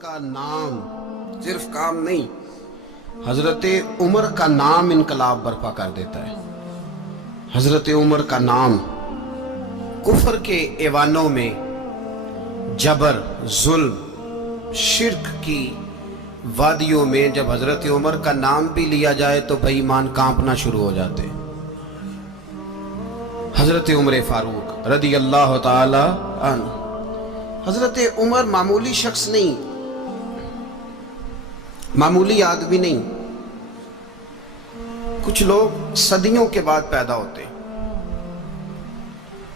کا نام صرف کام نہیں، حضرت عمر کا نام انقلاب برپا کر دیتا ہے۔ حضرت عمر کا نام کفر کے ایوانوں میں جبر، ظلم، شرک کی وادیوں میں جب حضرت عمر کا نام بھی لیا جائے تو بے ایمان کانپنا شروع ہو جاتے ہیں۔ حضرت عمر فاروق رضی اللہ تعالی عنہ، حضرت عمر معمولی شخص نہیں، معمولی آدمی نہیں۔ کچھ لوگ صدیوں کے بعد پیدا ہوتے ہیں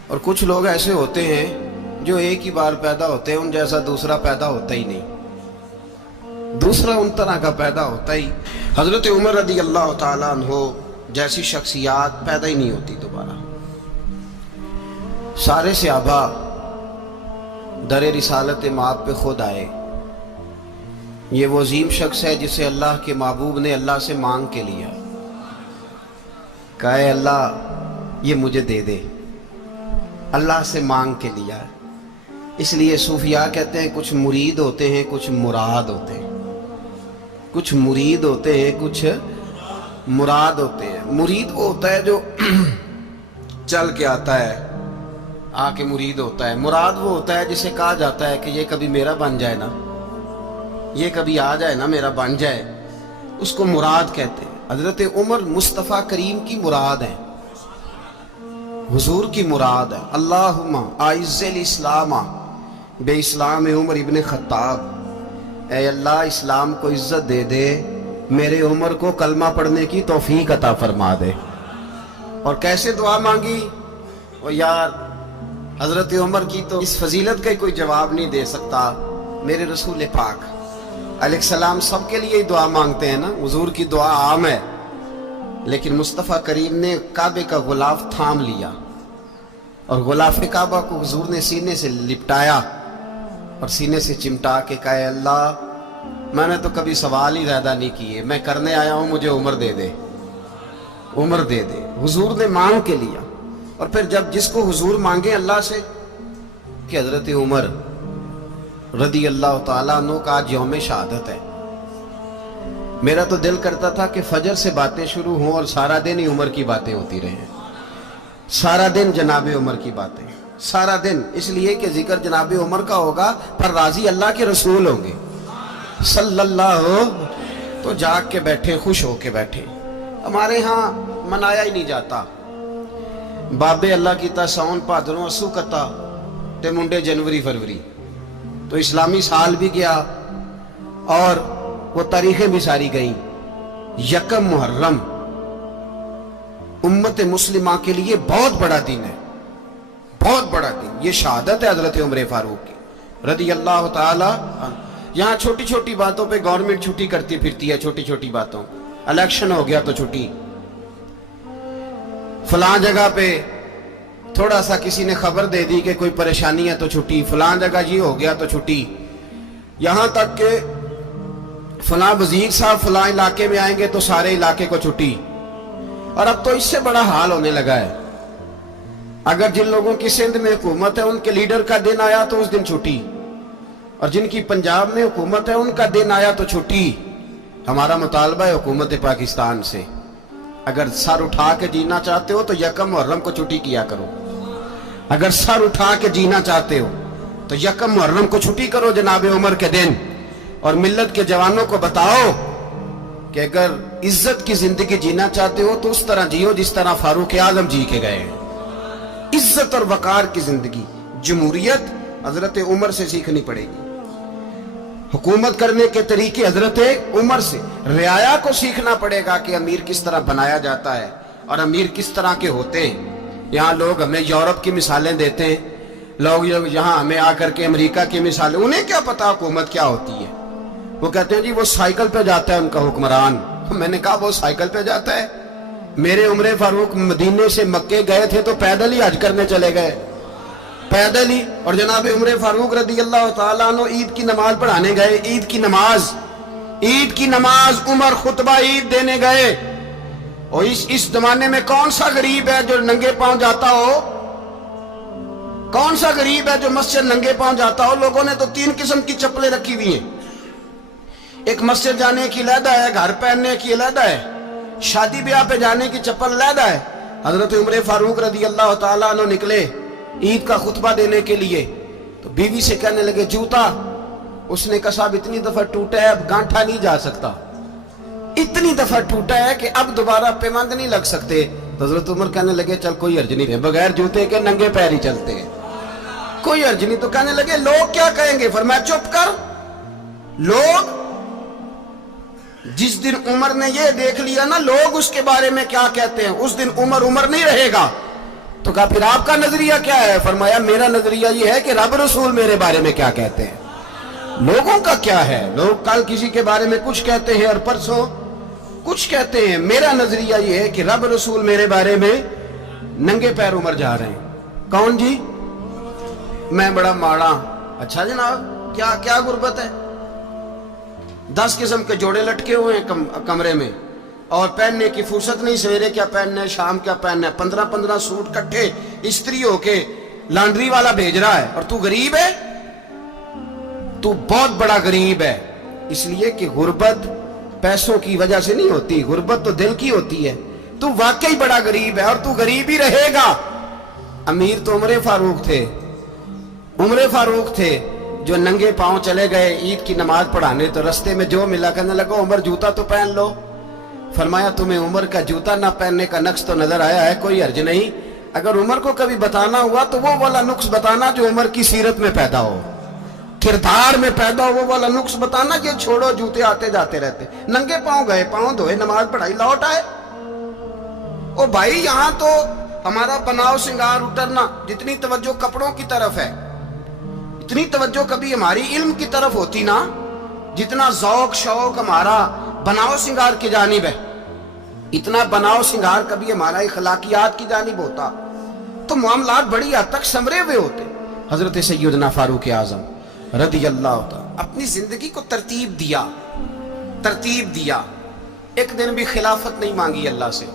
اور کچھ لوگ ایسے ہوتے ہیں جو ایک ہی بار پیدا ہوتے ہیں، ان جیسا دوسرا پیدا ہوتا ہی نہیں، دوسرا ان طرح کا پیدا ہوتا ہی۔ حضرت عمر رضی اللہ تعالیٰ عنہ جیسی شخصیات پیدا ہی نہیں ہوتی دوبارہ۔ سارے صحابہ در رسالت مآب پہ خود آئے۔ یہ وہ عظیم شخص ہے جسے اللہ کے محبوب نے اللہ سے مانگ کے لیا، کہا اے اللہ یہ مجھے دے دے، اللہ سے مانگ کے لیا۔ اس لیے صوفیاء کہتے ہیں کچھ مرید ہوتے ہیں، کچھ مراد ہوتے ہیں، کچھ مرید ہوتے ہیں، کچھ مراد ہوتے ہیں۔ مرید وہ ہوتا ہے جو چل کے آتا ہے، آ کے مرید ہوتا ہے۔ مراد وہ ہوتا ہے جسے کہا جاتا ہے کہ یہ کبھی میرا بن جائے نا، یہ کبھی آ جائے نا، میرا بن جائے، اس کو مراد کہتے ہیں۔ حضرت عمر مصطفیٰ کریم کی مراد ہے، حضور کی مراد ہے۔ اللہم اعز الاسلام بے اسلام عمر ابن خطاب، اے اللہ اسلام کو عزت دے دے، میرے عمر کو کلمہ پڑھنے کی توفیق عطا فرما دے۔ اور کیسے دعا مانگی؟ اور یار حضرت عمر کی تو اس فضیلت کا کوئی جواب نہیں دے سکتا، میرے رسول پاک علیہ السلام سب کے لیے ہی دعا مانگتے ہیں نا، حضور کی دعا عام ہے، لیکن مصطفیٰ کریم نے کعبے کا غلاف تھام لیا اور غلاف کعبہ کو حضور نے سینے سے لپٹایا اور سینے سے چمٹا کے کہا اے اللہ میں نے تو کبھی سوال ہی زیادہ نہیں کیے، میں کرنے آیا ہوں، مجھے عمر دے دے، عمر دے دے۔ حضور نے مانگ کے لیا۔ اور پھر جب جس کو حضور مانگے اللہ سے کہ حضرت عمر رضی اللہ تعالیٰ عنہ کا آج یوم شہادت ہے، میرا تو دل کرتا تھا کہ فجر سے باتیں شروع ہوں اور سارا دن ہی عمر کی باتیں ہوتی رہیں، سارا دن جناب عمر کی باتیں، سارا دن، اس لیے کہ ذکر جناب عمر کا ہوگا پر راضی اللہ کے رسول ہوں گے صلی اللہ، تو جاگ کے بیٹھے، خوش ہو کے بیٹھے۔ ہمارے ہاں منایا ہی نہیں جاتا، بابے اللہ کی تا ساؤن بھادروں اسو کتا تے منڈے جنوری فروری، تو اسلامی سال بھی گیا اور وہ تاریخیں بھی ساری گئیں۔ یکم محرم امت مسلمہ کے لیے بہت بڑا دن ہے، بہت بڑا دن، یہ شہادت ہے حضرت عمر فاروق کی رضی اللہ تعالی عنہ۔ یہاں چھوٹی چھوٹی باتوں پہ گورنمنٹ چھٹی کرتی پھرتی ہے، چھوٹی چھوٹی باتوں، الیکشن ہو گیا تو چھٹی، فلاں جگہ پہ تھوڑا سا کسی نے خبر دے دی کہ کوئی پریشانی ہے تو چھٹی، فلاں جگہ یہ ہو گیا تو چھٹی، یہاں تک کہ فلاں وزیر صاحب فلاں علاقے میں آئیں گے تو سارے علاقے کو چھٹی۔ اور اب تو اس سے بڑا حال ہونے لگا ہے، اگر جن لوگوں کی سندھ میں حکومت ہے ان کے لیڈر کا دن آیا تو اس دن چھٹی، اور جن کی پنجاب میں حکومت ہے ان کا دن آیا تو چھٹی۔ ہمارا مطالبہ ہے حکومت پاکستان سے، اگر سر اٹھا کے جینا چاہتے ہو تو یکم محرم کو چھٹی کیا کرو، اگر سر اٹھا کے جینا چاہتے ہو تو یکم محرم کو چھٹی کرو جناب عمر کے دن، اور ملت کے جوانوں کو بتاؤ کہ اگر عزت کی زندگی جینا چاہتے ہو تو اس طرح جیو جس طرح فاروق اعظم جی کے گئے ہیں، عزت اور وقار کی زندگی۔ جمہوریت حضرت عمر سے سیکھنی پڑے گی، حکومت کرنے کے طریقے حضرت عمر سے، رعایا کو سیکھنا پڑے گا کہ امیر کس طرح بنایا جاتا ہے اور امیر کس طرح کے ہوتے ہیں۔ یہاں لوگ ہمیں یورپ کی مثالیں دیتے ہیں، لوگ یہاں ہمیں آ کر کے امریکہ کی مثالیں، انہیں کیا پتا حکومت کیا ہوتی ہے؟ وہ کہتے ہیں جی وہ سائیکل پہ جاتا ہے ان کا حکمران۔ میں نے کہا وہ سائیکل پہ جاتا ہے؟ میرے عمر فاروق مدینے سے مکے گئے تھے تو پیدل ہی حج کرنے چلے گئے، پیدل ہی۔ اور جناب عمر فاروق رضی اللہ تعالیٰ عنہ عید کی نماز پڑھانے گئے، عید کی نماز عمر خطبہ عید دینے گئے۔ اور اس زمانے میں کون سا غریب ہے جو ننگے پاؤں جاتا ہو؟ کون سا غریب ہے جو مسجد ننگے پاؤں جاتا ہو؟ لوگوں نے تو 3 قسم کی چپلیں رکھی ہوئی ہیں، एक मस्जिद जाने की अलहदा है, घर पहनने की अलहदा है, शादी ब्याह पे जाने की चप्पल अलहदा है। हजरत उमर फारूक रदी अल्लाह ताला अन्हु निकले ईद का खुतबा देने के लिए, तो बीवी से कहने लगे जूता। उसने कहा साहब इतनी दफा टूटा है अब गांठा नहीं जा सकता, इतनी दफा टूटा है कि अब दोबारा पेमंद नहीं लग सकते। तो हजरत उमर कहने लगे चल कोई अर्ज नहीं है, बगैर जूते के नंगे पैर ही चलते हैं, कोई अर्ज नहीं। तो कहने लगे लोग क्या कहेंगे? फरमाया चुप कर। लोग जिस दिन उमर ने ये देख लिया ना लोग उसके बारे में क्या कहते हैं, उस दिन उमर उमर नहीं रहेगा। तो कहा फिर आपका नजरिया क्या है? फरमाया मेरा नजरिया ये है कि रब रसूल मेरे बारे में क्या कहते हैं। लोगों का क्या है, लोग कल किसी के बारे में कुछ कहते हैं और परसों कुछ कहते हैं। मेरा नजरिया ये है कि रब रसूल मेरे बारे में नंगे पैर उमर जा रहे हैं। कौन जी? मैं बड़ा माड़ा। अच्छा जनाब क्या क्या गुर्बत है? 10 किस्म के जोड़े लटके हुए हैं कमरे में और पहनने की फुर्सत नहीं। सवेरे क्या पहनना है, शाम क्या पहनना है, 15-15 सूट कट्ठे इस्त्री होके लॉन्ड्री वाला भेज रहा है और तू गरीब है। तू बहुत बड़ा गरीब है, इसलिए कि गुर्बत पैसों की वजह से नहीं होती, गुर्बत तो दिल की होती है। तू वाकई बड़ा गरीब है और तू गरीब ही रहेगा। अमीर तो उमर फारूक थे, उमर फारूक थे जो नंगे पांव चले गए ईद की नमाज पढ़ाने। तो रास्ते में जो मिला कहने लगा उमर जूता तो पहन लो। फरमाया तुम्हें उमर का जूता ना पहनने का नक्श तो नजर आया है, कोई अर्ज नहीं। अगर उमर को कभी बताना हुआ तो वो वाला नुक्स बताना जो उमर की सीरत में पैदा हो, किरदार में पैदा हो, वो वाला नुक्स बताना। ये छोड़ो जूते आते जाते रहते, नंगे पांव गए, पांव धोए, नमाज पढ़ाई, लौट आए। ओ भाई यहां तो हमारा बनाव श्रृंगार उतरना, जितनी तवज्जो कपड़ों की तरफ है इतनी तवज्जो कभी हमारी इल्म की तरफ होती ना, जितना जौक शौक हमारा बनाव श्रृंगार की जानिब है, इतना बनाव श्रृंगार कभी हमारा इखलाकियात की जानिब होता तो मामलात बड़ी हद तक संवरे हुए होते। हजरत सैयदना फारूक आजम रदी अल्लाह तआला अपनी जिंदगी को तरतीब दिया। एक दिन भी खिलाफत नहीं मांगी अल्लाह से।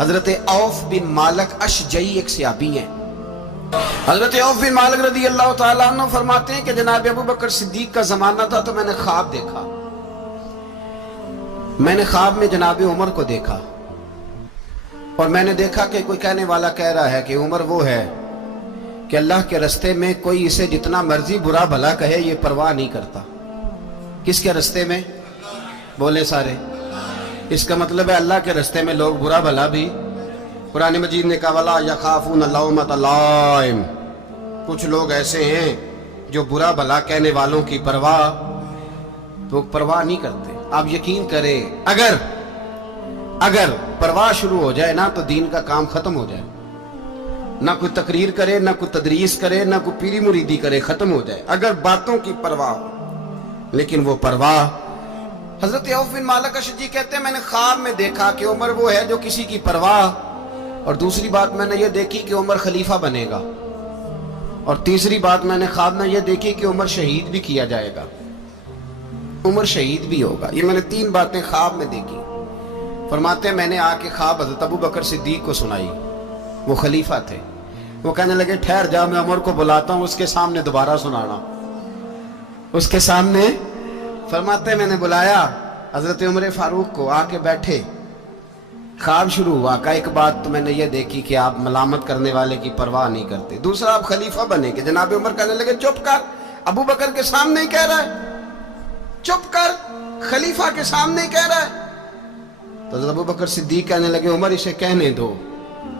हजरत औफ बिन मालिक अशजई एक सहाबी हैं। हजरत औफ बिन मालिक रदी अल्लाह तआला अन्हु फरमाते हैं कि जनाब अबू बकर सिद्दीक का जमाना था तो मैंने ख्वाब देखा। मैंने ख्वाब में जनाब उमर को देखा और मैंने देखा कि कोई कहने वाला कह रहा है कि उमर वो है कि अल्लाह के रास्ते में कोई इसे जितना मर्जी बुरा भला कहे ये परवाह नहीं करता। किसके रास्ते में? बोले सारे। इसका मतलब है अल्लाह के रास्ते में लोग बुरा भला भी। कुरान मजीद ने कहा वला यखाफून लौमत लाइम, कुछ लोग ऐसे हैं जो बुरा भला कहने वालों की परवाह नहीं करते। आप यकीन करें अगर परवाह शुरू हो जाए ना तो दीन का काम खत्म हो जाए। ना कोई तकरीर करे, ना कोई तदरीस करे, ना कोई पीरी मुरीदी करे, खत्म हो जाए अगर बातों की परवाह हो। लेकिन वो परवाह, हजरत औफ बिन मालिक अशजी कहते हैं मैंने ख्वाब में देखा कि उमर वो है जो किसी की परवाह, और दूसरी बात मैंने ये देखी कि उमर खलीफा बनेगा, और तीसरी बात मैंने ख्वाब में ये देखी कि उमर शहीद भी किया जाएगा, उमर शहीद भी होगा। ये मैंने 3 बातें ख्वाब में देखी। फरमाते हैं मैंने आके ख्वाब हजरत अबू बकर सिद्दीक को सुनाई, वो खलीफा थे। वो कहने लगे ठहर जा, मैं उमर को बुलाता हूं, उसके सामने दोबारा सुनाना, उसके सामने। फरमाते मैंने बुलाया हजरत उमर फारूक को, आके बैठे, ख्वाब शुरू हुआ। का एक बात तो मैंने ये देखी कि आप मलामत करने वाले की परवाह नहीं करते, दूसरा आप खलीफा बने कि जनाब उमर कहने लगे चुप कर, अबू बकर के सामने ही कह रहा है, चुप कर, खलीफा के सामने ही कह रहा है। तो अबू बकर सिद्दीक कहने लगे उमर इसे कहने दो,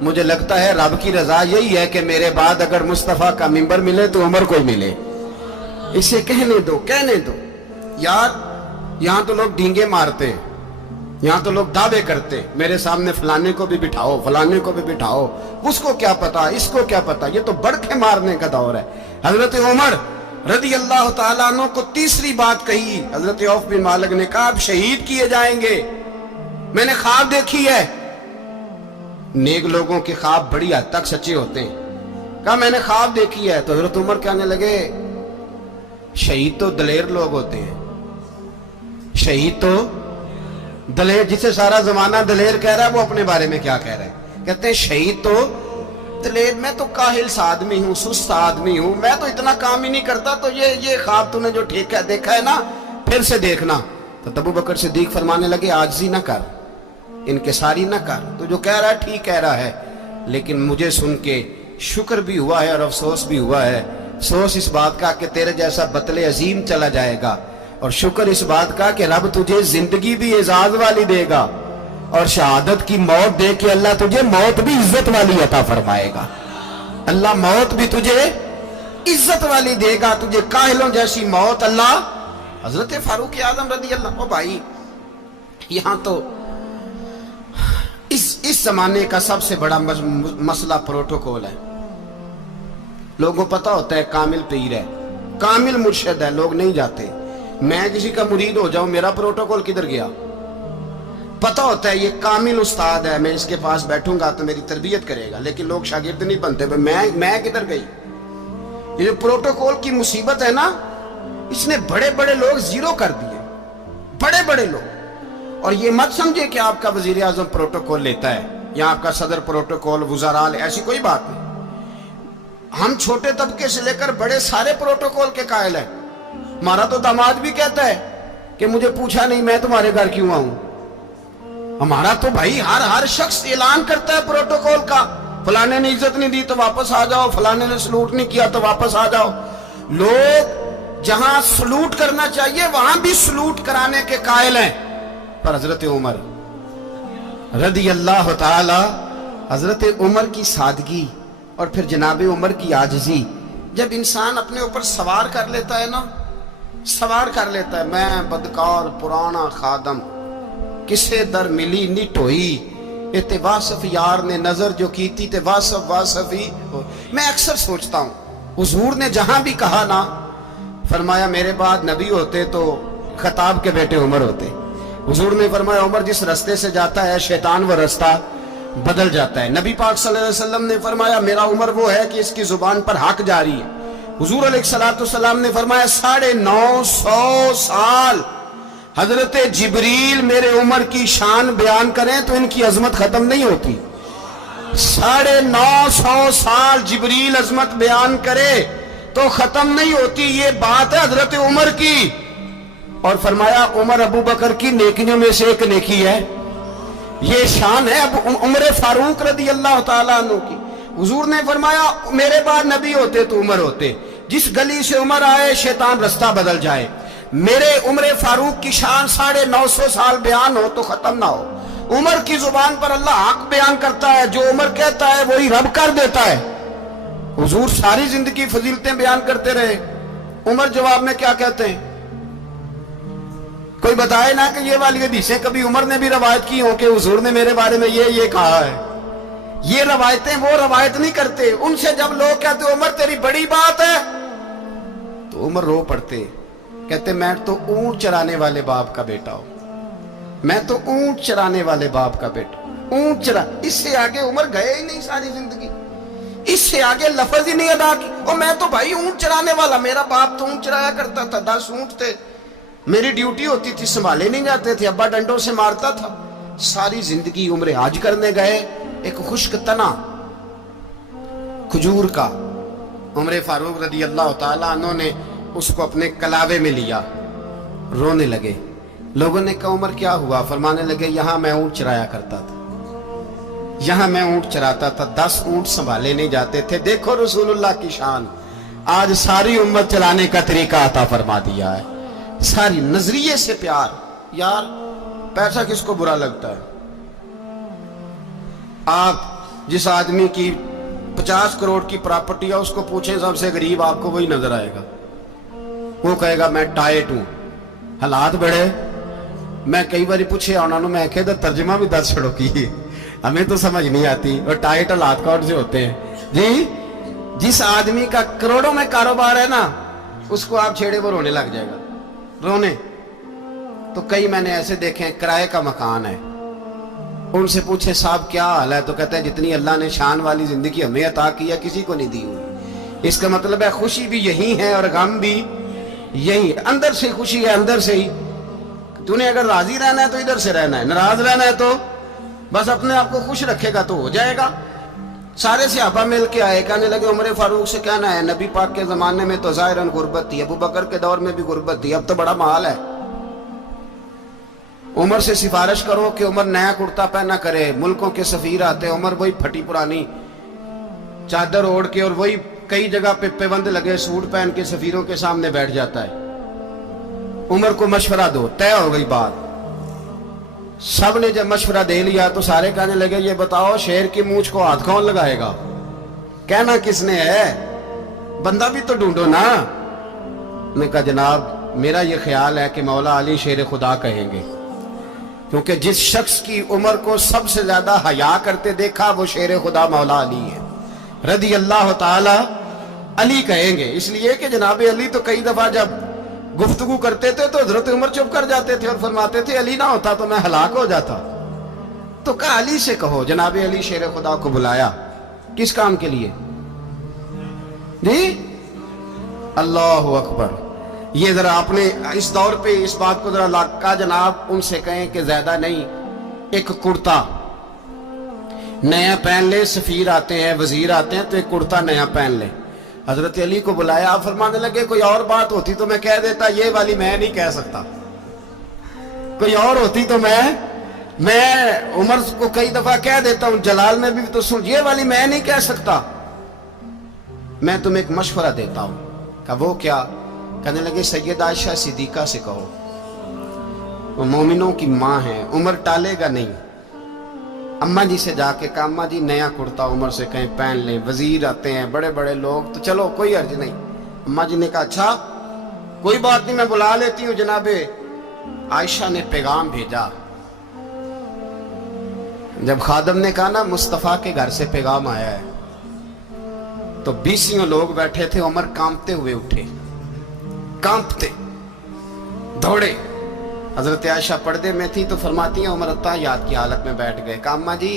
मुझे लगता है रब की रजा यही है कि मेरे बाद अगर मुस्तफा का मिंबर मिले तो उमर को मिले, इसे कहने दो। यार यहां तो लोग डींगे मारते हैं, यहां तो लोग दावे करते, मेरे सामने फलाने को भी बिठाओ, फलाने को भी बिठाओ, उसको क्या पता, इसको क्या पता, ये तो बड़के मारने का दौर है। हजरत उमर रदी अल्लाह तआला अन्हु को तीसरी बात कही। हजरत औफ बिन मालिक ने कहा आप शहीद किए जाएंगे, मैंने ख्वाब देखी है। नेक लोगों के ख्वाब बड़ी हद तक सच्चे होते हैं। कहा मैंने ख्वाब देखी है। तो हजरत उमर कहने लगे शहीद तो दलेर लोग होते हैं, शहीद तो दलेर, जिसे सारा जमाना दलेर कह रहा है वो अपने बारे में क्या कह रहा है? कहते हैं शहीद तो दलेर, मैं तो काहिल सा आदमी हूँ, सुस्त आदमी हूँ, मैं तो इतना काम ही नहीं करता। तो ये ख्वाब तूने जो ठीक है देखा है ना, फिर से देखना। तो अबू बकर सिद्दीक फरमाने लगे आजिज़ी ना कर, इनकिसारी ना कर, तो जो कह रहा है ठीक कह रहा है, लेकिन मुझे सुन के शुक्र भी हुआ है और अफसोस भी हुआ है। अफसोस इस बात का कि तेरे जैसा बतले अजीम चला जाएगा, और शुक्र इस बात का कि रब तुझे जिंदगी भी एजाज वाली देगा, और शहादत की मौत दे के अल्लाह तुझे मौत भी इज्जत वाली अता फरमाएगा। अल्लाह मौत भी तुझे इज्जत वाली देगा, तुझे काहिलों जैसी मौत अल्लाह। हजरत फारूक आजम रदी अल्लाह। ओ भाई, यहां तो इस जमाने का सबसे बड़ा मसला प्रोटोकॉल है। लोगों को पता होता है कामिल पीर है, कामिल मुर्शिद है, लोग नहीं जाते। मैं किसी का मुरीद हो जाऊं, मेरा प्रोटोकॉल किधर गया? पता होता है ये कामिल उस्ताद है, मैं इसके पास बैठूंगा तो मेरी तरबियत करेगा, लेकिन लोग शागिर्द नहीं बनते। मैं किधर गई? ये जो प्रोटोकॉल की मुसीबत है ना, इसने बड़े बड़े लोग जीरो कर दिए, बड़े बड़े लोग। और ये मत समझे कि आपका वजीर आजम प्रोटोकॉल लेता है या आपका सदर प्रोटोकॉल, वुज़ारा, ऐसी कोई बात नहीं। हम छोटे तबके से लेकर बड़े सारे प्रोटोकॉल के कायल हैं। हमारा तो दामाद भी कहता है कि मुझे पूछा नहीं, मैं तुम्हारे घर क्यों आऊं। हमारा तो भाई हर शख्स ऐलान करता है प्रोटोकॉल का, फलाने ने इज्जत नहीं दी तो वापस आ जाओ, फलाने ने सलूट नहीं किया तो वापस आ जाओ। लोग जहां सलूट करना चाहिए वहां भी सलूट कराने के कायल हैं। पर हजरत उमर रदी अल्लाह ताला, हजरत उमर की सादगी और फिर जनाब उमर की आजिज़ी, जब इंसान अपने ऊपर सवार कर लेता है ना, सवार कर लेता है, मैं बदकार पुराना खादम, किसे दर मिली निट होई, इते वासफ यार ने नजर जो की थी ते वासफ वासफी। मैं अक्सर सोचता हूँ, हुजूर ने जहां भी कहा ना, फरमाया मेरे बाद नबी होते तो खताब के बेटे उमर होते। हुजूर ने फरमाया उमर जिस रास्ते से जाता है शैतान वो रास्ता बदल जाता है। नबी पाक सल्लल्लाहु अलैहि वसल्लम ने फरमाया मेरा उमर वो है कि इसकी जुबान पर हक जारी है। हुजूर अलैहिस्सलाम ने फरमाया 950 साल हजरत जिब्रील मेरे उमर की शान बयान करें तो इनकी अजमत खत्म नहीं होती। 950 साल जिब्रील अजमत बयान करे तो खत्म नहीं होती। ये बात है हजरत उमर की। और फरमाया उमर अबू बकर की नेकियों में से एक नेकी है, ये शान है अब उमर फारूक रदी अल्लाह ताला अन्हु की। हुजूर ने फरमाया मेरे बाद नबी होते तो उमर होते, जिस गली से उमर आए शैतान रास्ता बदल जाए। मेरे उमर फारूक की शान 950 साल बयान हो तो खत्म ना हो। उमर की जुबान पर अल्लाह हक बयान करता है, जो उमर कहता है वही रब कर देता है। हुजूर सारी जिंदगी फजीलतें बयान करते रहे, उमर जवाब में क्या कहते हैं? कोई बताए ना कि ये वाली हदीसें कभी उमर ने भी रवायत की हो कि हुजूर ने मेरे बारे में ये कहा है। ये रवायतें वो रवायत नहीं करते। उनसे जब लोग कहते उमर तेरी बड़ी बात है तो उमर रो पड़ते, कहते मैं तो ऊंट चराने वाले बाप का बेटा हूं, मैं तो ऊंट चराने वाले बाप का बेटा, ऊंट चरा। इससे आगे उमर गए ही नहीं सारी जिंदगी, इससे आगे लफ्ज ही नहीं अदा की। और मैं तो भाई ऊंट चराने वाला, मेरा बाप तो ऊंट चराया करता था, 10 ऊंट थे, मेरी ड्यूटी होती थी, संभाले नहीं जाते थे, अब्बा डंडों से मारता था। सारी जिंदगी उम्र हज करने गए, एक खुश्क तना खजूर का उमर फारूक रदी अल्लाह ताला अन्हु ने उसको अपने कलावे में लिया, रोने लगे। लोगों ने कहा उमर क्या हुआ? फरमाने लगे यहां मैं ऊंट चराया करता था, यहां मैं ऊंट चराता था, 10 ऊंट संभाले नहीं जाते थे। देखो रसूलुल्लाह की शान, आज सारी उम्मत चलाने का तरीका अता फरमा दिया है। सारी नजरिए से प्यार। यार पैसा किसको बुरा लगता है? आप जिस आदमी की 50 करोड़ की प्रॉपर्टी है उसको पूछें सबसे गरीब, आपको वही नजर आएगा। वो कहेगा मैं टाइट हूं, हालात बड़े। मैं कई बार पूछे उन्होंने, मैं कहता तर्जमा भी 10 छड़ो की, हमें तो समझ नहीं आती। और टाइट हालात कौन से होते हैं जी? जिस आदमी का करोड़ों में कारोबार है ना, उसको आप छेड़े वो रोने लग जाएगा, रोने। तो कई मैंने ऐसे देखे हैं किराए का मकान है, उनसे पूछे साहब क्या हाल है, तो कहते हैं जितनी अल्लाह ने शान वाली जिंदगी हमें अता की है किसी को नहीं दी हुई। इसका मतलब है खुशी भी यही है और गम भी यही। अंदर से खुशी है, अंदर से ही। तूने अगर राजी रहना है तो इधर से रहना है, नाराज रहना है तो बस अपने आप को खुश रखेगा तो हो जाएगा। सारे सहाबा मिल के आए, कहने लगे उमर फारूक से कहना है नबी पाक के जमाने में तो ज़ाहिरन गुर्बत थी, अबू बकर के दौर में भी गुर्बत थी, अब तो बड़ा माल है। عمر سے سفارش کرو کہ عمر نیا کرتا پہنا کرے. ملکوں کے سفیر آتے ہیں, عمر وہی پھٹی پرانی چادر اوڑھ کے اور وہی کئی جگہ پہ پیوند لگے سوٹ پہن کے سفیروں کے سامنے بیٹھ جاتا ہے. عمر کو مشورہ دو. طے ہو گئی بات. سب نے جب مشورہ دے لیا تو سارے کہنے لگے یہ بتاؤ شیر کی مونچھ کو ہاتھ کون لگائے گا؟ کہنا کس نے ہے؟ بندہ بھی تو ڈھونڈو نا. نے کہا جناب میرا یہ خیال ہے کہ مولا علی شیر خدا کہیں گے, کیونکہ جس شخص کی عمر کو سب سے زیادہ حیا کرتے دیکھا وہ شیر خدا مولا علی ہے رضی اللہ تعالی. علی کہیں گے اس لیے کہ جناب علی تو کئی دفعہ جب گفتگو کرتے تھے تو حضرت عمر چپ کر جاتے تھے اور فرماتے تھے علی نہ ہوتا تو میں ہلاک ہو جاتا. تو کہا علی سے کہو. جناب علی شیر خدا کو بلایا. کس کام کے لیے جی؟ اللہ اکبر. یہ ذرا آپ نے اس دور پہ اس بات کو ذرا لاکا جناب ان سے کہیں کہ زیادہ نہیں, ایک کرتا نیا پہن لے. سفیر آتے ہیں وزیر آتے ہیں تو ایک کرتا نیا پہن لے. حضرت علی کو بلایا. آپ فرمانے لگے کوئی اور بات ہوتی تو میں کہہ دیتا, یہ والی میں نہیں کہہ سکتا. کوئی اور ہوتی تو میں عمر کو کئی دفعہ کہہ دیتا ہوں, جلال میں بھی تو سن, یہ والی میں نہیں کہہ سکتا. میں تمہیں ایک مشورہ دیتا ہوں. کہا وہ کیا؟ کہنے لگے سیدہ عائشہ صدیقہ سے کہو, وہ مومنوں کی ماں ہیں, عمر ٹالے گا نہیں. اماں جی سے جا کے کہا اماں جی نیا کرتا عمر سے کہیں پہن لیں. وزیر آتے ہیں بڑے بڑے لوگ تو چلو کوئی عرض نہیں. اماں جی نے کہا اچھا کوئی بات نہیں میں بلا لیتی ہوں. جناب عائشہ نے پیغام بھیجا. جب خادم نے کہا نا مصطفیٰ کے گھر سے پیغام آیا ہے تو 20 لوگ بیٹھے تھے. عمر کانپتے ہوئے اٹھے, کانپتے دوڑے. حضرت عائشہ پردے میں تھی تو فرماتی ہیں عمر اتحیات کی حالت میں بیٹھ گئے. کہا اماں جی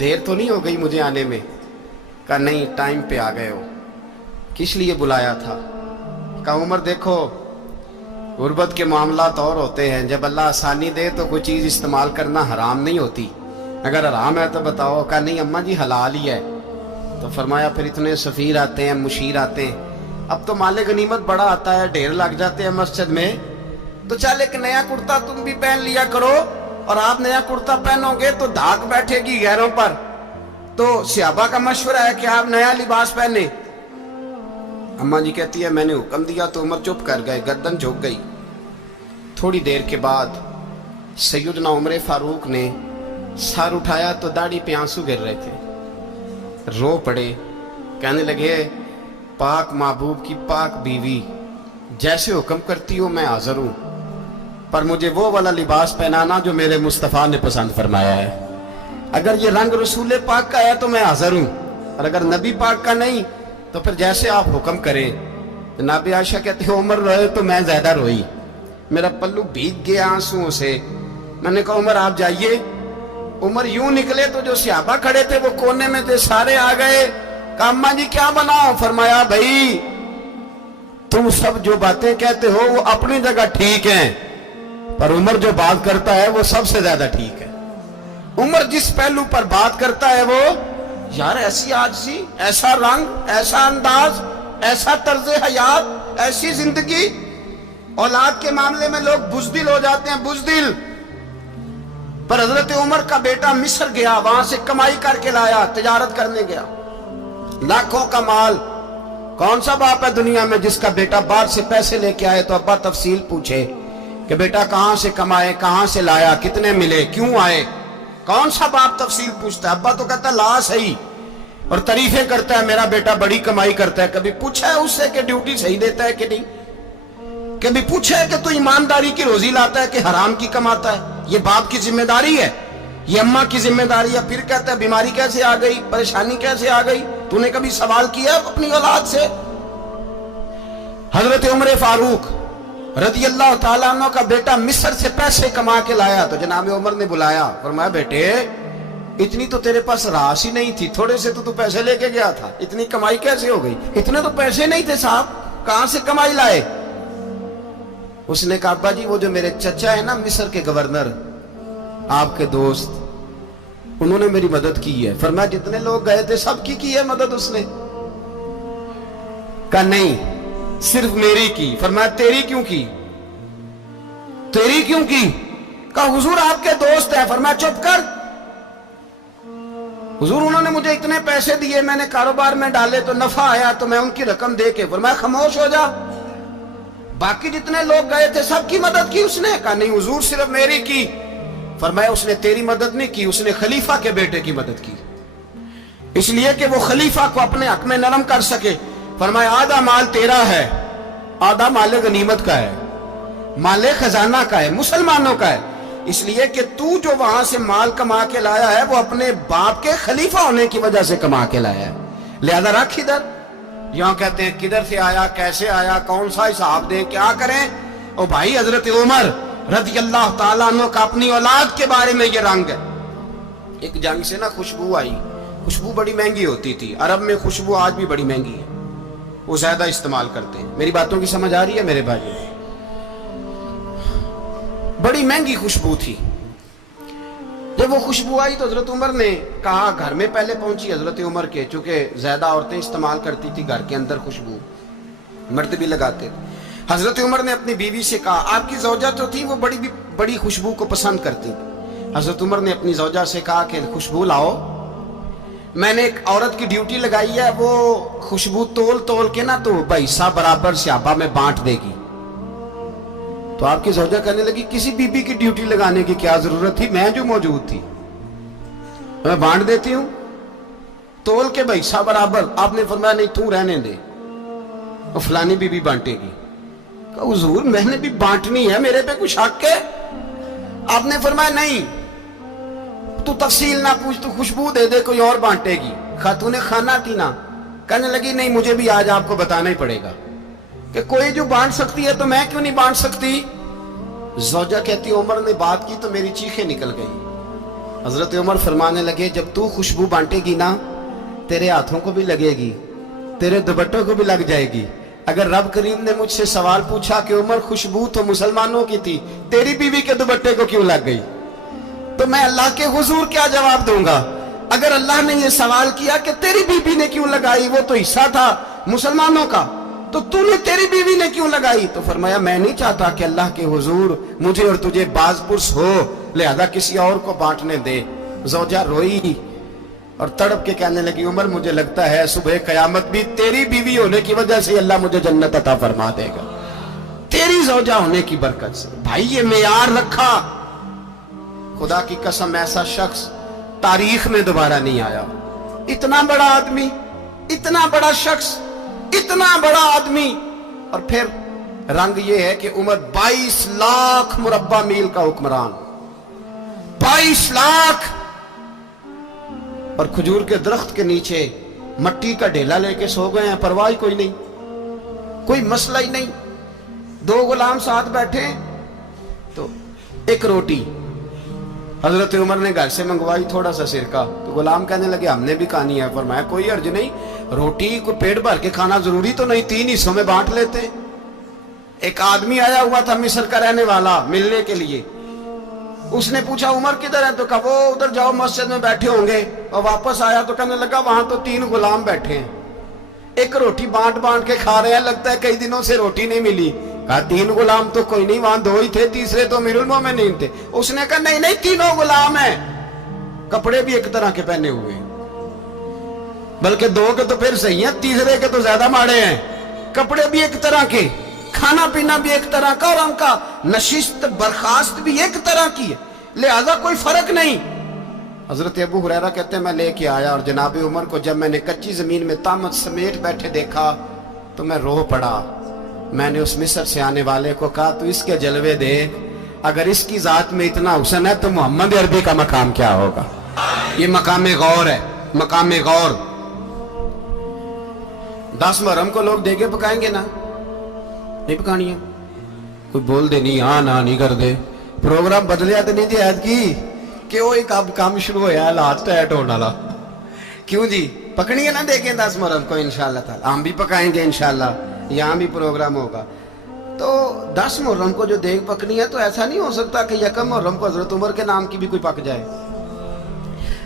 دیر تو نہیں ہو گئی مجھے آنے میں؟ کہا نہیں ٹائم پہ آ گئے ہو. کس لیے بلایا تھا؟ کہا عمر دیکھو غربت کے معاملات اور ہوتے ہیں, جب اللہ آسانی دے تو کوئی چیز استعمال کرنا حرام نہیں ہوتی, اگر حرام ہے تو بتاؤ. کہا نہیں اماں جی حلال ہی ہے. تو فرمایا پھر اتنے سفیر آتے ہیں مشیر آتے ہیں, اب تو مال غنیمت بڑا آتا ہے, ڈھیر لگ جاتے ہیں مسجد میں, تو چل ایک نیا کرتا تم بھی پہن لیا کرو. اور آپ نیا کرتا پہنو گے تو دھاک بیٹھے گی غیروں پر. تو صحابہ کا مشورہ ہے کہ آپ نیا لباس پہنے. اماں جی کہتی ہے میں نے حکم دیا تو عمر چپ کر گئے, گردن جھک گئی. تھوڑی دیر کے بعد سیدنا عمر فاروق نے سر اٹھایا تو داڑھی پہ آنسو گر رہے تھے, رو پڑے. کہنے لگے پاک محبوب کی پاک بیوی جیسے حکم کرتی ہو میں حاضر ہوں, پر مجھے وہ والا لباس پہنانا جو میرے مصطفیٰ نے پسند فرمایا ہے. اگر یہ رنگ رسول پاک کا ہے تو میں حاضر ہوں, اور اگر نبی پاک کا نہیں تو پھر جیسے آپ حکم کریں. جناب عائشہ کہتے ہیں عمر روئے تو میں زیادہ روئی, میرا پلو بھیگ گیا آنسوؤں سے. میں نے کہا عمر آپ جائیے. عمر یوں نکلے تو جو صحابہ کھڑے تھے وہ کونے میں تھے, سارے آ گئے. کہا اماں جی کیا بناؤ؟ فرمایا بھائی تم سب جو باتیں کہتے ہو وہ اپنی جگہ ٹھیک ہیں, پر عمر جو بات کرتا ہے وہ سب سے زیادہ ٹھیک ہے. عمر جس پہلو پر بات کرتا ہے وہ یار ایسی عاجزی, ایسا رنگ, ایسا انداز, ایسا طرز حیات, ایسی زندگی. اولاد کے معاملے میں لوگ بزدل ہو جاتے ہیں, بزدل. پر حضرت عمر کا بیٹا مصر گیا, وہاں سے کمائی کر کے لایا, تجارت کرنے گیا, لاکھوں کا مال. کون سا باپ ہے دنیا میں جس کا بیٹا باہر سے پیسے لے کے آئے تو ابا تفصیل پوچھے کہ بیٹا کہاں سے کمائے, کہاں سے لایا, کتنے ملے, کیوں آئے؟ کون سا باپ تفصیل پوچھتا ہے؟ ابا تو کہتا ہے لا صحیح, اور تعریفیں کرتا ہے میرا بیٹا بڑی کمائی کرتا ہے. کبھی پوچھا ہے اس سے کہ ڈیوٹی صحیح دیتا ہے کہ نہیں؟ کبھی پوچھا ہے کہ تو ایمانداری کی روزی لاتا ہے کہ حرام کی کماتا ہے؟ یہ باپ کی ذمہ داری ہے, یہ اماں کی ذمہ داری ہے. پھر کہتا ہے بیماری کیسے آ گئی, پریشانی کیسے آ گئی؟ تو نے کبھی سوال کیا اپنی اولاد سے؟ حضرت عمر فاروق رضی اللہ تعالیٰ عنہ کا بیٹا مصر سے پیسے کما کے لایا تو جناب عمر نے بلایا, فرمایا بیٹے اتنی تو تیرے پاس راس ہی نہیں تھی, تھوڑے سے تو پیسے لے کے گیا تھا, اتنی کمائی کیسے ہو گئی؟ اتنے تو پیسے نہیں تھے صاحب, کہاں سے کمائی لائے؟ اس نے کہا ابا جی وہ جو میرے چچا ہے نا مصر کے گورنر, آپ کے دوست, انہوں نے میری مدد کی ہے. فرمایا جتنے لوگ گئے تھے سب کی ہے مدد اس نے؟ کہا نہیں صرف میری کی. فرمایا تیری کیوں کی؟ تیری کیوں کی؟ کہا حضور آپ کے دوست ہیں. فرمایا چپ کر. حضور انہوں نے مجھے اتنے پیسے دیے, میں نے کاروبار میں ڈالے تو نفع آیا تو میں ان کی رقم دے کے. فرمایا خاموش ہو جا. باقی جتنے لوگ گئے تھے سب کی مدد کی اس نے؟ کہا نہیں حضور صرف میری کی. فرمایا اس نے تیری مدد نہیں کی, اس نے خلیفہ کے بیٹے کی مدد کی, اس لیے کہ وہ خلیفہ کو اپنے حق میں نرم کر سکے. فرمایا آدھا مال تیرا ہے, آدھا مال غنیمت کا ہے, مال خزانہ کا ہے, مسلمانوں کا ہے, اس لیے کہ تو جو وہاں سے مال کما کے لایا ہے وہ اپنے باپ کے خلیفہ ہونے کی وجہ سے کما کے لایا ہے, لہذا رکھ ادھر. یہاں کہتے ہیں کدھر سے آیا, کیسے آیا, کون سا حساب دیں, کیا کریں. او بھائی حضرت عمر رضی اللہ تعالیٰ عنہ کا اپنی اولاد کے بارے میں یہ رنگ ہے. ایک جنگ سے نا خوشبو آئی, خوشبو بڑی مہنگی ہوتی تھی, عرب میں خوشبو آج بھی بڑی مہنگی ہے, وہ زیادہ استعمال کرتے ہیں. میری باتوں کی سمجھ آ رہی ہے میرے بھائی؟ بڑی مہنگی خوشبو تھی. جب وہ خوشبو آئی تو حضرت عمر نے کہا, گھر میں پہلے پہنچی حضرت عمر کے, چونکہ زیادہ عورتیں استعمال کرتی تھی گھر کے اندر خوشبو, مرد بھی لگاتے تھے. حضرت عمر نے اپنی بیوی سے کہا, آپ کی زوجہ جو تھی وہ بڑی خوشبو کو پسند کرتی تھی. حضرت عمر نے اپنی زوجہ سے کہا کہ خوشبو لاؤ, میں نے ایک عورت کی ڈیوٹی لگائی ہے, وہ خوشبو تول کے نا تو حصہ برابر صحابہ میں بانٹ دے گی. تو آپ کی زوجہ کہنے لگی کسی بی بی کی ڈیوٹی لگانے کی کیا ضرورت تھی, میں جو موجود تھی میں بانٹ دیتی ہوں تول کے حصہ برابر. آپ نے فرمایا نہیں تو رہنے دے, وہ فلانی بی بی بانٹے گی. کہا حضور میں نے بھی بانٹنی ہے, میرے پہ کچھ حق ہے؟ آپ نے فرمایا نہیں, تو تفصیل نہ پوچھ, تو خوشبو دے دے, کوئی اور بانٹے گی. خاتون خانہ تھی نا, کہنے لگی نہیں مجھے بھی آج آپ کو بتانا ہی پڑے گا کہ کوئی جو بانٹ سکتی ہے تو میں کیوں نہیں بانٹ سکتی. زوجہ کہتی عمر نے بات کی تو میری چیخیں نکل گئی. حضرت عمر فرمانے لگے جب تو خوشبو بانٹے گی نا تیرے ہاتھوں کو بھی لگے گی, تیرے دوپٹوں کو بھی لگ جائے گی. اگر رب کریم نے مجھ سے سوال پوچھا کہ عمر خوشبو تو مسلمانوں کی تھی, تیری بیوی کے دوپٹے کو کیوں لگ گئی, تو میں اللہ کے حضور کیا جواب دوں گا؟ اگر اللہ نے یہ سوال کیا کہ تیری بیوی نے کیوں لگائی, وہ تو حصہ تھا مسلمانوں کا, تو نے تیری بیوی نے کیوں لگائی؟ تو فرمایا میں نہیں چاہتا کہ اللہ کے حضور مجھے اور تجھے باز پرس ہو, لہذا کسی اور کو بانٹنے دے. زوجہ روئی اور تڑپ کے کہنے لگی عمر مجھے لگتا ہے صبح قیامت بھی تیری بیوی ہونے کی وجہ سے اللہ مجھے جنت عطا فرما دے گا, تیری زوجہ ہونے کی برکت سے. بھائی یہ معیار رکھا, خدا کی قسم ایسا شخص تاریخ میں دوبارہ نہیں آیا. اتنا بڑا آدمی, اتنا بڑا شخص, اتنا بڑا آدمی, اور پھر رنگ یہ ہے کہ عمر 22 لاکھ مربع میل کا حکمران, 22 لاکھ, اور کھجور کے درخت کے نیچے مٹی کا ڈھیلا لے کے سو گئے ہیں, پرواہ کوئی نہیں, کوئی مسئلہ ہی نہیں. 2 غلام ساتھ بیٹھے تو ایک روٹی حضرت عمر نے گھر سے منگوائی, تھوڑا سا سرکہ, تو غلام کہنے لگے ہم نے بھی کھانی ہے. فرمایا کوئی حرج نہیں, روٹی کو پیٹ بھر کے کھانا ضروری تو نہیں, 3 حصوں میں بانٹ لیتے. ایک آدمی آیا ہوا تھا مصر کا رہنے والا ملنے کے لیے, اس نے پوچھا عمر کدھر ہے, تو کہا وہ ادھر جاؤ مسجد میں بیٹھے ہوں گے. اور واپس آیا تو کہنے لگا وہاں تو 3 غلام بیٹھے ہیں, ایک روٹی بانٹ کے کھا رہے ہیں, لگتا ہے کئی دنوں سے روٹی نہیں ملی. کہا 3 غلام تو کوئی نہیں, وہاں 2 ہی تھے, تیسرے تو امیر المومنین تھے. اس نے کہا نہیں 3 غلام ہیں, کپڑے بھی ایک طرح کے پہنے ہوئے, بلکہ 2 کے تو پھر صحیح ہیں, تیسرے کے تو زیادہ ماڑے ہیں. کپڑے بھی ایک طرح کے, کھانا پینا بھی ایک طرح کا, اور ان کا نشست برخاست بھی ایک طرح کی ہے, لہذا کوئی فرق نہیں. حضرت ابو ہریرہ کہتے ہیں میں لے کے آیا, اور جناب عمر کو جب میں نے کچی زمین میں تامت سمیٹ بیٹھے دیکھا تو میں رو پڑا. میں نے اس مصر سے آنے والے کو کہا تو اس کے جلوے دیکھ, اگر اس کی ذات میں اتنا حسن ہے تو محمد عربی کا مقام کیا ہوگا. یہ مقام غور ہے, مقام غور. 10 محرم کو لوگ دیگے پکائیں گے نا, نہیں پکانی ہے, کوئی بول دے نہیں, ہاں نہ نہیں کر دے, پروگرام بدلیا تو نہیں دی عید کی کہ وہ ایک اب کام شروع ہویا ہے لاسٹ ٹائٹ ہونے والا. کیوں جی پکڑی ہے نا دیکھیں 10 محرم کو انشاءاللہ تعالی, ہم بھی پکائیں گے انشاءاللہ, یہاں بھی پروگرام ہوگا. تو 10 محرم کو جو دیگ پکنی ہے تو ایسا نہیں ہو سکتا کہ 1 محرم کو حضرت عمر کے نام کی بھی کوئی پک جائے.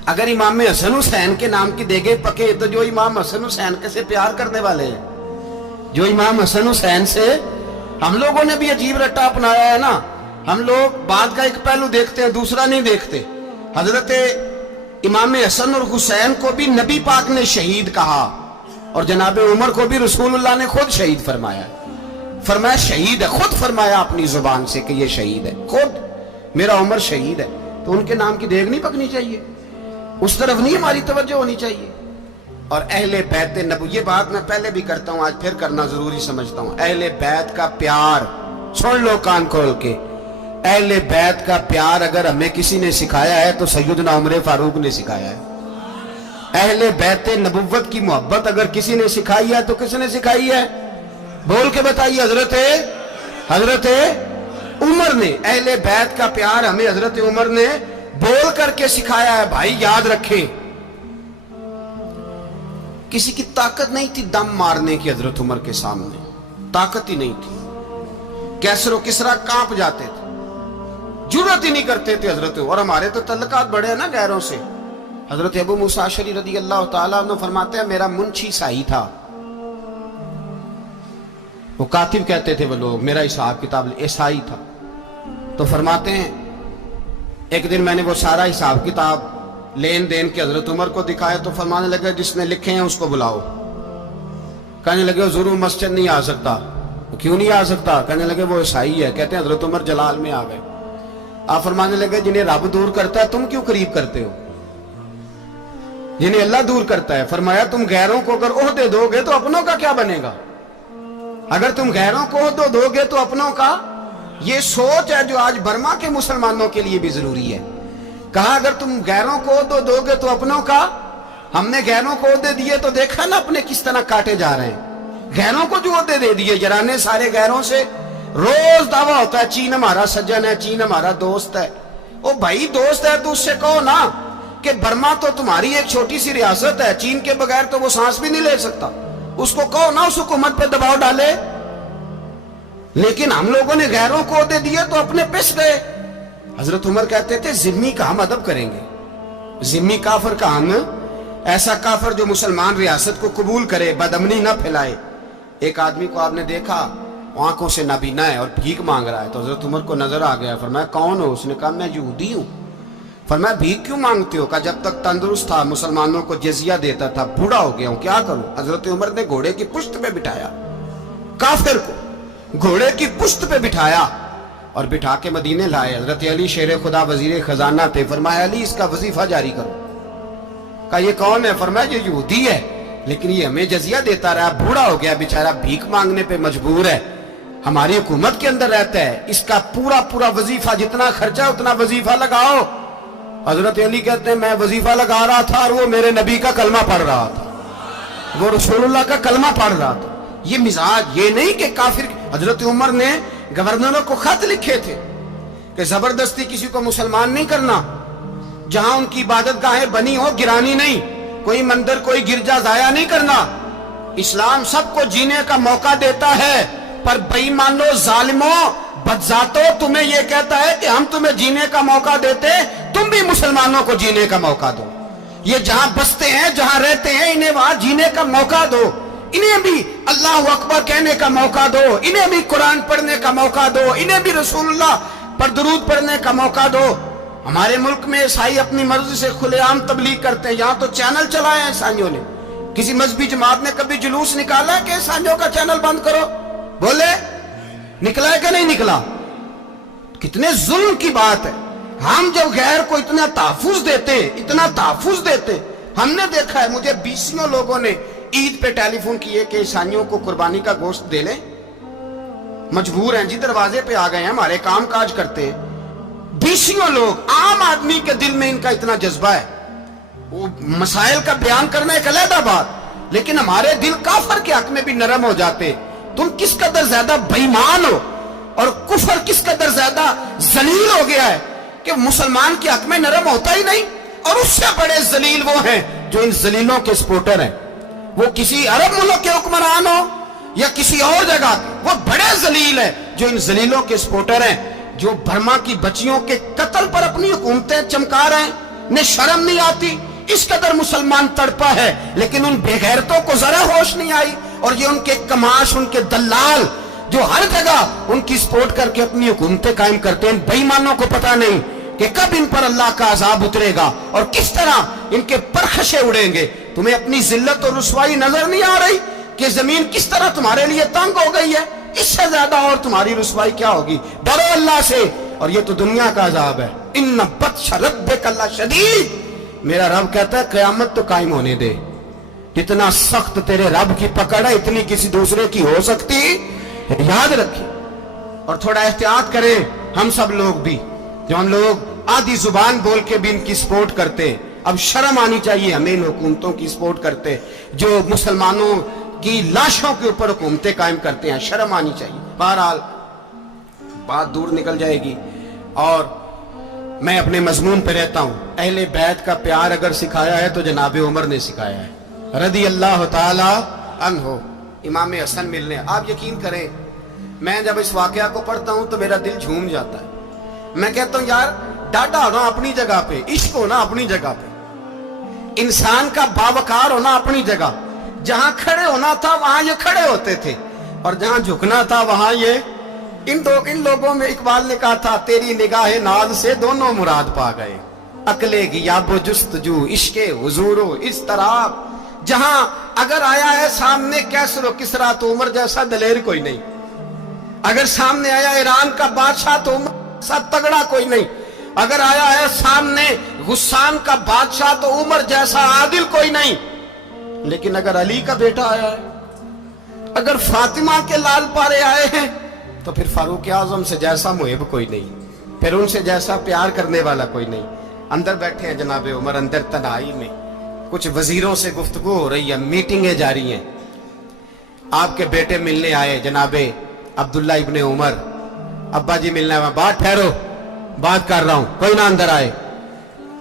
اگر امام حسن حسین کے نام کی دیگیں پکے تو جو امام حسن حسین کے سے پیار کرنے والے ہیں, جو امام حسن حسین سے, ہم لوگوں نے بھی عجیب رٹا اپنایا ہے نا. हम लोग बात का एक पहलू देखते हैं, दूसरा नहीं देखते। हजरत इमाम हसन और हुसैन को भी नबी पाक ने शहीद कहा और जनाब उमर को भी रसूलुल्लाह ने खुद शहीद फरमाया। फरमाया शहीद है, खुद फरमाया अपनी जुबान से कि ये शहीद है, खुद मेरा उमर शहीद है। तो उनके नाम की देग नहीं पकनी चाहिए, उस तरफ नहीं हमारी तवज्जो होनी चाहिए। और अहले बैत नबू, ये बात मैं पहले भी करता हूं, आज फिर करना जरूरी समझता हूं। अहले बैत का प्यार, सुन लो कान खोल के, अहले बैत का प्यार अगर हमें किसी ने सिखाया है तो सैयदना उमर फारूक ने सिखाया है। अहले बैत नबुव्वत की मोहब्बत अगर किसी ने सिखाई है तो किसने सिखाई है? बोल के बताइए। हजरत उमर ने। अहले बैत का प्यार हमें हजरत उमर ने बोल करके सिखाया है। भाई याद रखें, किसी की ताकत नहीं थी दम मारने की हजरत उमर के सामने, ताकत ही नहीं थी। कैसर और किसरा कांप जाते थे, जुर्रत ही नहीं करते थे हजरत। और हमारे तो तल्लकात बड़े हैं ना गैरों से। हजरत अबू मूसा अशअरी रदी अल्लाह ताला अन्हु फरमाते हैं, मेरा मुंशी साई था, वो कातिब कहते थे वो लोग, मेरा हिसाब किताब ईसाई था। तो फरमाते हैं एक दिन मैंने वो सारा हिसाब किताब लेन देन के हजरत उमर को दिखाया तो फरमाने लगे जिसने लिखे हैं उसको बुलाओ। कहने लगे जरूर मस्जिद नहीं आ सकता। क्यों नहीं आ सकता? कहने लगे वो ईसाई है। कहते हैं हजरत उमर जलाल में आ गए। आप फरमाने लगे जिन्हें रब दूर करता है तुम क्यों करीब करते हो? जिन्हें अल्लाह दूर करता है। फरमाया तुम गैरों को अगर ओहदे दोगे तो अपनों का क्या बनेगा? अगर तुम गैरों को ओहदे दोगे तो अपनों का। ये सोच है जो आज बर्मा के मुसलमानों के लिए भी जरूरी है। कहा अगर तुम गैरों को ओहदे दोगे तो अपनों का। हमने गैरों को ओहदे दिए तो देखा ना अपने किस तरह काटे जा रहे हैं। गैरों को जो ओहदे दे दिए, जराने सारे गैरों से। रोज दावा होता है चीन हमारा सज्जन है, चीन हमारा दोस्त है। ओ भाई दोस्त है तो उससे कहो ना कि बर्मा तो तुम्हारी एक छोटी सी रियासत है, चीन के बगैर तो वो सांस भी नहीं ले सकता। उसको कहो ना उस हुकूमत पे दबाव डाले। लेकिन हम लोगों ने गैरों को दे दिए तो अपने पिस गए। हजरत उमर कहते थे जिम्मी का हम अदब करेंगे, जिम्मी काफिर का हम, ऐसा काफिर जो मुसलमान रियासत को कबूल करे, बदअमनी न फैलाए। एक आदमी को आपने देखा आंखों से नाबीना है और भीख मांग रहा है, तो हजरत उमर को नजर आ गया। फरमाया कौन हो? उसने कहा मैं यहूदी हूं। फरमाया भीख क्यों मांगते हो? कहा जब तक तंदुरुस्त था मुसलमानों को जजिया देता था, बूढ़ा हो गया हूं, क्या करूं? हजरत उमर ने घोड़े की पुश्त पे बिठाया, काफिर को घोड़े की पुश्त पे बिठाया और बिठा के मदीने लाए। हजरत अली शेर खुदा वजीर खजाना थे। फरमाया अली इसका वजीफा जारी करो। कहा ये कौन है? फरमाया ये यहूदी है, लेकिन ये हमें जजिया देता रहा, बूढ़ा हो गया बेचारा, भीख मांगने पे मजबूर है, हमारी हुकूमत के अंदर रहता है, इसका पूरा पूरा वजीफा, जितना खर्चा उतना वजीफा लगाओ। हजरत अली कहते हैं मैं वजीफा लगा रहा था और वो मेरे नबी का कलमा पढ़ रहा था, वो रसूलुल्लाह का कलमा पढ़ रहा था। ये मिजाज, ये नहीं कि काफिर। हजरत उमर ने गवर्नरों को खत लिखे थे कि जबरदस्ती किसी को मुसलमान नहीं करना, जहां उनकी इबादत गाहें बनी हो गिरानी नहीं, कोई मंदिर कोई गिरजा जाया नहीं करना। इस्लाम सबको जीने का मौका देता है, पर बेईमानो जालिमों बदजातो तुम्हें यह कहता है कि हम तुम्हें जीने का मौका देते, तुम भी मुसलमानों को जीने का मौका दो। ये जहां बसते हैं जहां रहते हैं इन्हें वहां जीने का मौका दो, इन्हें भी अल्लाह अकबर कहने का मौका दो, इन्हें भी कुरान पढ़ने का मौका दो, इन्हें भी रसूलुल्लाह पर दुरूद पढ़ने का मौका दो। हमारे मुल्क में ईसाई अपनी मर्जी से खुलेआम तबलीग करते हैं। यहां तो चैनल चलाए हैं ईसाइयों ने। किसी मजहबी जमात ने कभी जुलूस निकाला है कि ईसाइयों का चैनल बंद करो? बोले निकला है कि नहीं निकला? कितने जुल्म की बात है। हम जब गैर को इतना तहफुज देते, इतना तहफुज देते, हमने देखा है, मुझे 20 लोगों ने ईद पे टेलीफोन किए कि ईसाइयों को कुर्बानी का गोश्त दे लें, मजबूर हैं जी, दरवाजे पे आ गए हैं, हमारे काम काज करते हैं। 20 लोग, आम आदमी के दिल में इनका इतना जज्बा है, वो मसाइल का बयान करना एक अलग बात, लेकिन हमारे दिल काफर के हक में भी नरम हो जाते। तुम किस कदर ज्यादा बेईमान हो और कुफर किस कदर ज्यादा जलील हो गया है कि मुसलमान के हक में नरम होता ही नहीं। और उससे बड़े जलील वो हैं जो इन जलीलों के सपोर्टर हैं, वो किसी अरब मुल्क के हुक्मरान हो या किसी और जगह, वो बड़े जलील है जो इन जलीलों के सपोर्टर हैं, जो बर्मा की बच्चियों के कत्ल पर अपनी हुकूमतें चमका रहे हैं। ने शर्म नहीं आती, इस कदर मुसलमान तड़पा है, लेकिन उन बेगैरतों को जरा होश नहीं आई। और ये उनके कमाश, उनके दलाल जो हर जगह उनकी सपोर्ट करके अपनी हुकूमतें कायम करते हैं। बेईमानों को पता नहीं कि कब इन पर अल्लाह का अजाब उतरेगा और किस तरह इनके परखशे उड़ेंगे। तुम्हें अपनी जिल्लत और रुसवाई नजर नहीं आ रही कि जमीन किस तरह तुम्हारे लिए तंग हो गई है? इससे ज्यादा और तुम्हारी रुसवाई क्या होगी? डरो अल्लाह से, और ये तो दुनिया का अजाब है। इन्ना बत्श रब्बिका लशदीद, मेरा रब कहता है कयामत तो कायम होने दे। इतना सख्त तेरे रब की पकड़ है, इतनी किसी दूसरे की हो सकती? याद रखिए और थोड़ा एहतियात करें हम सब लोग भी, जो हम लोग आधी जुबान बोल के भी इनकी सपोर्ट करते। अब शर्म आनी चाहिए हमें इन हुकूमतों की सपोर्ट करते जो मुसलमानों की लाशों के ऊपर हुकूमतें कायम करते हैं। शर्म आनी चाहिए। बहरहाल बात दूर निकल जाएगी और मैं अपने मजमून पे रहता हूं। अहले बैत का प्यार अगर सिखाया है तो जनाबे उमर ने सिखाया है रदी अल्लाह ताला अन्हो। इमाम हसन मिलने, आप यकीन करें मैं जब इस वाकया को पढ़ता हूं तो मेरा दिल झूम जाता है। मैं कहता हूं यार डाटा होना अपनी जगह पे, इश्क होना अपनी जगह पे, इंसान का बावकार होना अपनी जगह। जहां खड़े होना था वहां ये खड़े होते थे और जहां झुकना था वहां ये इन लोगों में इकबाल ने कहा था तेरी निगाह नाज से दोनों मुराद पा गए। अकले गियाबो जुस्तजू इश्के हुजूरो इस तरह, जहां अगर आया है सामने कैसरो किसरा तो उमर जैसा दलेर कोई नहीं। अगर सामने आया ईरान का बादशाह तो उमर जैसा तगड़ा कोई नहीं। अगर आया है सामने गुस्सान का बादशाह तो उमर जैसा आदिल कोई नहीं। लेकिन अगर अली का बेटा आया है, अगर फातिमा के लाल पारे आए हैं तो फिर फारूक आजम से जैसा मुहिब कोई नहीं, फिर उनसे जैसा प्यार करने वाला कोई नहीं। अंदर बैठे हैं जनाबे उमर, अंदर तन्हाई में कुछ वजीरों से गुफ्तगू हो रही है, मीटिंगें जारी हैं। आपके बेटे मिलने आए जनाबे अब्दुल्ला इब्ने उमर, अब्बा जी मिलने आए। बात ठहरो, बात कर रहा हूं, कोई ना अंदर आए।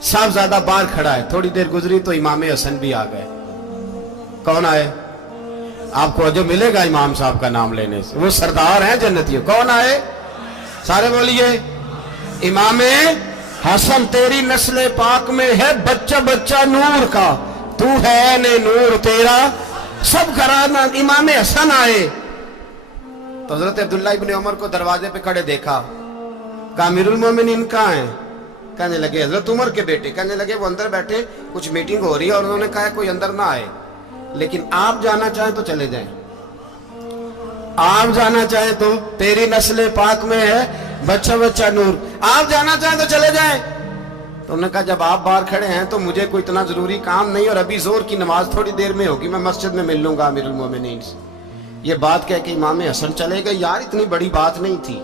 साहबजादा बाहर खड़ा है। थोड़ी देर गुजरी तो इमाम हसन भी आ गए। कौन आए? आपको जो मिलेगा इमाम साहब का नाम लेने से, वो सरदार हैं जन्नतियों। कौन आए? सारे बोलिए इमाम हसन, तेरी नस्ल पाक में है बच्चा बच्चा नूर का, तू है ने नूर तेरा सब घराना। इमाम हसन आए तो हजरत अब्दुल्ला इब्ने उमर को दरवाजे पे खड़े देखा। कहा अमीरुल मोमिनीन कहाँ हैं? कहने लगे हजरत उमर के बेटे। कहने लगे वो अंदर बैठे, कुछ मीटिंग हो रही है और उन्होंने कहा कोई अंदर ना आए, लेकिन आप जाना चाहें तो चले जाएं। आप जाना चाहें तो, तेरी नस्ल पाक में है बच्चा बच्चा नूर, आप जाना चाहें तो चले जाएं। तो उन्होंने कहा जब आप बाहर खड़े हैं तो मुझे कोई इतना जरूरी काम नहीं और अभी जोर की नमाज थोड़ी देर में होगी, मैं मस्जिद में मिल लूंगा अमीरुल मोमिनीन से। ये बात कह के इमाम हसन चले गए। यार इतनी बड़ी बात नहीं थी,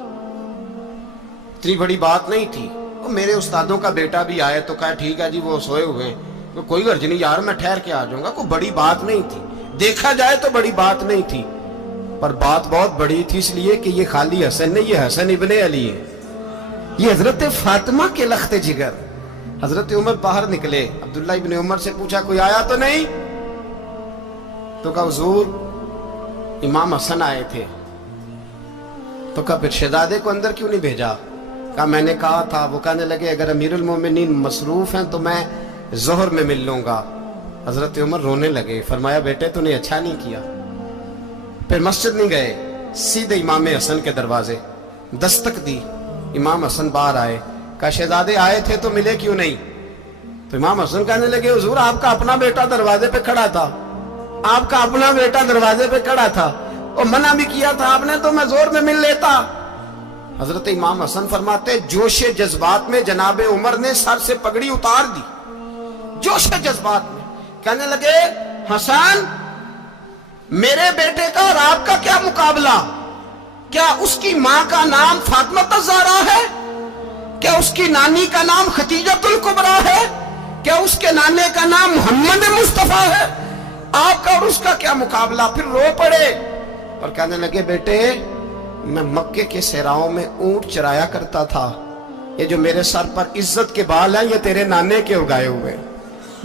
इतनी बड़ी बात नहीं थी। वो मेरे उस्तादों का बेटा भी आए तो कहा ठीक है जी वो सोए हुए हैं, तो कोई गर्ज नहीं यार मैं ठहर के आ जाऊंगा। कोई बड़ी बात नहीं थी, देखा जाए तो बड़ी बात नहीं थी, पर बात बहुत बड़ी थी इसलिए कि ये खाली हसन नहीं, ये हसन इब्ने अली है, ये हजरत फातिमा के लख्ते जिगर। हजरत उमर बाहर निकले, अब्दुल्ला इब्ने उमर से पूछा कोई आया तो नहीं? तो कहा हुजूर इमाम हसन आए थे। तो कहा फिर शहजादे को अंदर क्यों नहीं भेजा? कहा मैंने कहा था। वो कहने लगे अगर अमीरुल मोमिनीन मसरूफ हैं तो मैं जोहर में मिल लूंगा। हजरत उमर रोने लगे। फरमाया बेटे तूने अच्छा नहीं किया। फिर मस्जिद नहीं गए, सीधे इमाम हसन के दरवाजे दस्तक दी। इमाम हसन बाहर आए। कहा शहजादे आए थे तो मिले क्यों नहीं? तो इमाम हसन कहने लगे हुजूर आपका अपना बेटा दरवाजे पे खड़ा था, आपका अपना बेटा दरवाजे पे खड़ा था और मना भी किया था आपने, तो मैं जोर में मिल लेता। हजरत इमाम हसन फरमाते जोशे जज्बात में जनाबे उमर ने सर से पगड़ी उतार दी, जोशे जज्बात में। कहने लगे हसन मेरे बेटे का और आपका क्या मुकाबला? क्या उसकी मां का नाम फातिमा ज़हरा है? क्या उसकी नानी का नाम खतीजतुल कुबरा है? क्या उसके नाने का नाम मोहम्मद मुस्तफा है? आपका और उसका क्या मुकाबला? फिर रो पड़े और कहने लगे बेटे मैं मक्के के सहराओं में ऊंट चराया करता था, ये जो मेरे सर पर इज्जत के बाल हैं ये तेरे नाने के उगाए हुए।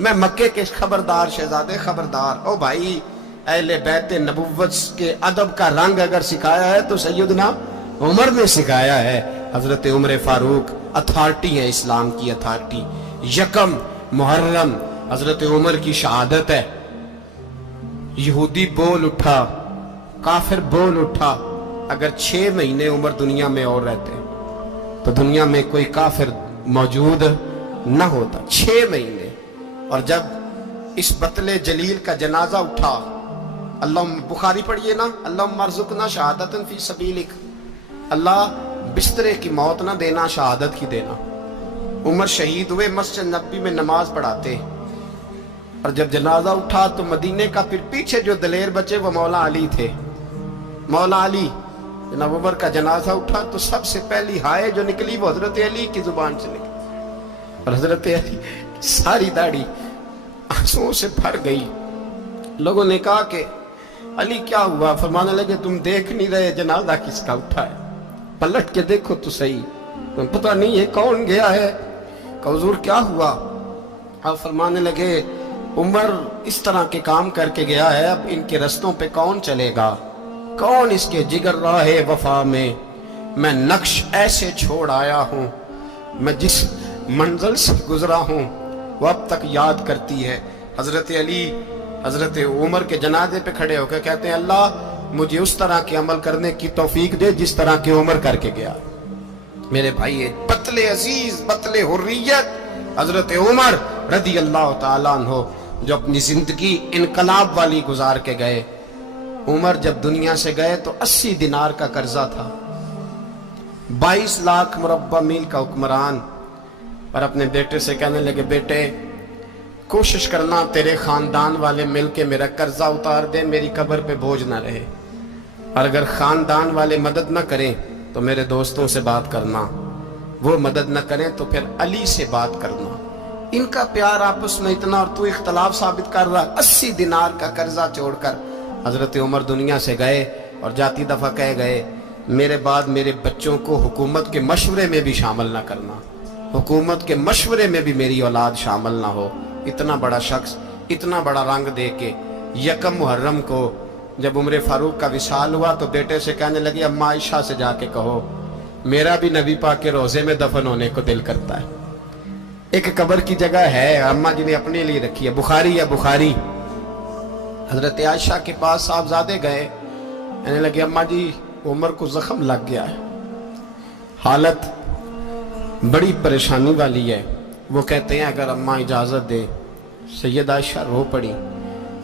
मैं मक्के के खबरदार शहजादे खबरदार। ओ भाई अहले बैत नबुव्वत के अदब का रंग अगर सिखाया है तो सैयदना उमर ने सिखाया है। हजरत उमर फारूक अथॉरिटी है, इस्लाम की अथॉरिटी। यकम मुहर्रम हजरत उमर की शहादत है। यहूदी बोल उठा, काफिर बोल उठा, اگر 6 مہینے عمر دنیا میں اور رہتے تو دنیا میں کوئی کافر موجود نہ ہوتا. 6 مہینے. اور جب اس بطل جلیل کا جنازہ اٹھا, اللہ بخاری پڑھیے نا, اللہم ارزقنا شہادۃ فی سبیلک, اللہ بسترے کی موت نہ دینا, شہادت کی دینا. عمر شہید ہوئے, مسجد نبی میں نماز پڑھاتے, اور جب جنازہ اٹھا تو مدینے کا پھر پیچھے جو دلیر بچے وہ مولا علی تھے. مولا علی, جناب عمر کا جنازہ اٹھا تو سب سے پہلی ہائے جو نکلی وہ حضرت علی کی زبان سے نکلی, اور حضرت علی ساری داڑھی آنسوؤں سے بھر گئی. لوگوں نے کہا کہ علی کیا ہوا؟ فرمانے لگے تم دیکھ نہیں رہے جنازہ کس کا اٹھا ہے؟ پلٹ کے دیکھو تو صحیح, تم پتہ نہیں ہے کون گیا ہے؟ کہ حضور کیا ہوا؟ آپ فرمانے لگے عمر اس طرح کے کام کر کے گیا ہے, اب ان کے رستوں پہ کون چلے گا؟ کون اس کے جگر راہ وفا میں نقش ایسے چھوڑ آیا ہوں, میں جس منزل سے گزرا ہوں وہ اب تک یاد کرتی ہے. حضرت علی حضرت عمر کے جنازے پہ کھڑے ہو کے کہتے ہیں اللہ مجھے اس طرح کے عمل کرنے کی توفیق دے جس طرح کے عمر کر کے گیا. میرے بھائی, بطل عزیز, بطل حریت حضرت عمر رضی اللہ تعالیٰ عنہ, جو اپنی زندگی انقلاب والی گزار کے گئے. عمر جب دنیا سے گئے تو 80 دینار کا قرضہ تھا, 22 لاکھ مربع میل کا حکمران. اور اپنے بیٹے سے کہنے لگے بیٹے کوشش کرنا تیرے خاندان والے مل کے میرا قرضہ اتار دیں, میری قبر پہ بوجھ نہ رہے, اور اگر خاندان والے مدد نہ کریں تو میرے دوستوں سے بات کرنا, وہ مدد نہ کریں تو پھر علی سے بات کرنا. ان کا پیار آپس میں اتنا, اور تو اختلاف ثابت کر رہا. 80 دینار کا قرضہ چھوڑ کر حضرت عمر دنیا سے گئے, اور جاتی دفعہ کہہ گئے میرے بعد میرے بچوں کو حکومت کے مشورے میں بھی شامل نہ کرنا, حکومت کے مشورے میں بھی میری اولاد شامل نہ ہو. اتنا بڑا شخص اتنا بڑا رنگ دے کے 1 محرم کو جب عمر فاروق کا وصال ہوا تو بیٹے سے کہنے لگے اماں عائشہ سے جا کے کہو میرا بھی نبی پاک کے روزے میں دفن ہونے کو دل کرتا ہے. ایک قبر کی جگہ ہے اماں جی نے اپنے لیے رکھی ہے, بخاری یا بخاری. حضرت عائشہ کے پاس صاحبزادے گئے, کہنے لگے اماں جی عمر کو زخم لگ گیا ہے, حالت بڑی پریشانی والی ہے. وہ کہتے ہیں اگر اماں اجازت دے. سید عائشہ رو پڑی,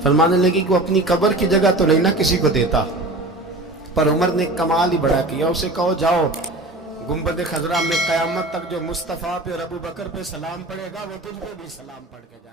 فرمانے لگی کہ وہ اپنی قبر کی جگہ تو نہیں نہ کسی کو دیتا, پر عمر نے کمال ہی بڑا کیا. اسے کہو جاؤ گنبد خضرا میں قیامت تک جو مصطفیٰ پہ اور ابو بکر پہ سلام پڑے گا وہ تجھ پہ بھی سلام پڑھ کے جائے.